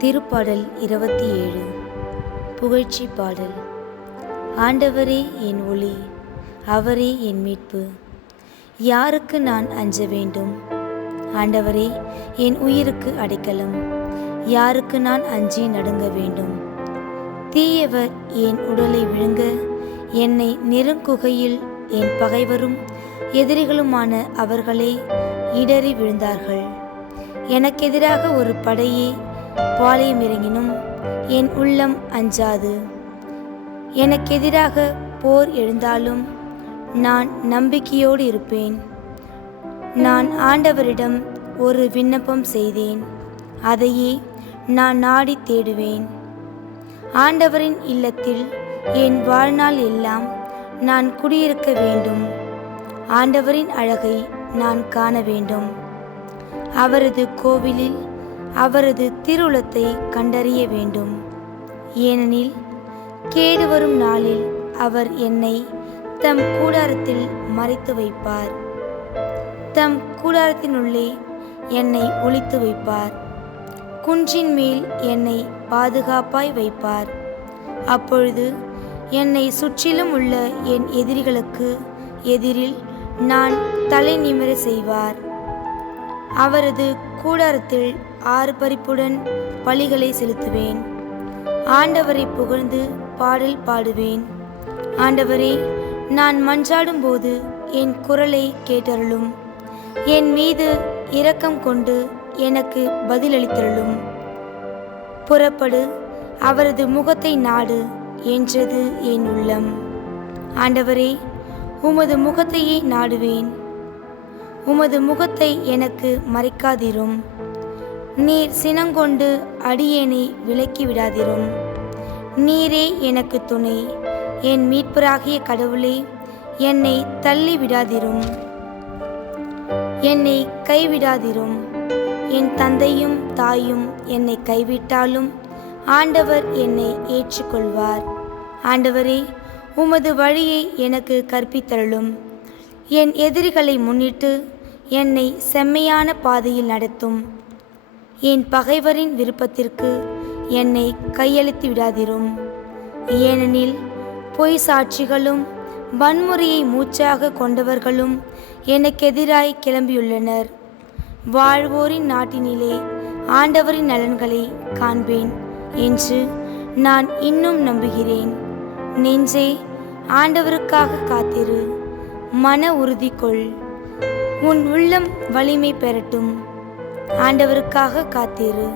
திருப்பாடல் இருபத்தி ஏழு புகழ்ச்சி பாடல் ஆண்டவரே என் ஒளி அவரே என் மீட்பு யாருக்கு நான் அஞ்ச வேண்டும் ஆண்டவரே என் உயிருக்கு அடைக்கலம் யாருக்கு நான் அஞ்சி நடுங்க வேண்டும் தீயவர் என் உடலை விழுங்க என்னை நெருங்குகையில் என் பகைவரும் எதிரிகளுமான அவர்களே இடறி விழுந்தார்கள் எனக்கெதிராக ஒரு படையே பாளையம் இறங்கினும் என் உள்ளம் அஞ்சாது எனக்கெதிராக போர் எழுந்தாலும் நான் நம்பிக்கையோடு இருப்பேன் நான் ஆண்டவரிடம் ஒரு விண்ணப்பம் செய்தேன் அதையே நான் நாடி தேடுவேன் ஆண்டவரின் இல்லத்தில் என் வாழ்நாள் எல்லாம் நான் குடியிருக்க வேண்டும் ஆண்டவரின் அழகை நான் காண வேண்டும் அவரது கோவிலில் அவரது திருளத்தை கண்டறிய வேண்டும் ஏனெனில் கேடு வரும் நாளில் அவர் என்னை தம் கூடாரத்தில் மறைத்து வைப்பார் தம் கூடாரத்தினுள்ளே என்னை ஒழித்து வைப்பார் குன்றின் மேல் என்னை பாதுகாப்பாய் வைப்பார் அப்பொழுது என்னை சுற்றிலும் உள்ள என் எதிரிகளுக்கு எதிரில் நான் தலை நிமிர செய்வார் அவரது கூடாரத்தில் ஆறு பறிப்புடன் பலிகளை செலுத்துவேன் ஆண்டவரை புகழ்ந்து பாடல் பாடுவேன் ஆண்டவரே நான் மஞ்சாடும் போது என் குரலை கேட்டருளும் என் மீது இரக்கம் கொண்டு எனக்கு பதிலளித்தருளும் புறப்படு அவரது முகத்தை நாடு என்றது என் உள்ளம் ஆண்டவரே உமது முகத்தையே நாடுவேன் உமது முகத்தை எனக்கு மறைக்காதிரும் நீர் சினங்கொண்டு அடியேனை விலக்கி விடாதிரும் நீரே எனக்கு துணை என் மீட்பராகிய கடவுளே என்னை தள்ளி விடாதிரும் என்னை கைவிடாதிரும் என் தந்தையும் தாயும் என்னை கைவிட்டாலும் ஆண்டவர் என்னை ஏற்றுக்கொள்வார் ஆண்டவரே உமது வழியை எனக்கு கற்பித்தருளும் என் எதிரிகளை முன்னிட்டு என்னை செம்மையான பாதையில் நடத்தும் என் பகைவரின் விருப்பத்திற்கு என்னை கையளித்து விடாதிரும் ஏனெனில் பொய் சாட்சிகளும் வன்முறையை மூச்சாக கொண்டவர்களும் எனக்கெதிராய் கிளம்பியுள்ளனர் வாழ்வோரின் நாட்டினிலே ஆண்டவரின் நலன்களை காண்பேன் என்று நான் இன்னும் நம்புகிறேன் நெஞ்சே ஆண்டவருக்காக காத்திரு மன உறுதி கொள் உன் உள்ளம் வலிமை பெறட்டும் ஆண்டவருக்காக காத்திரு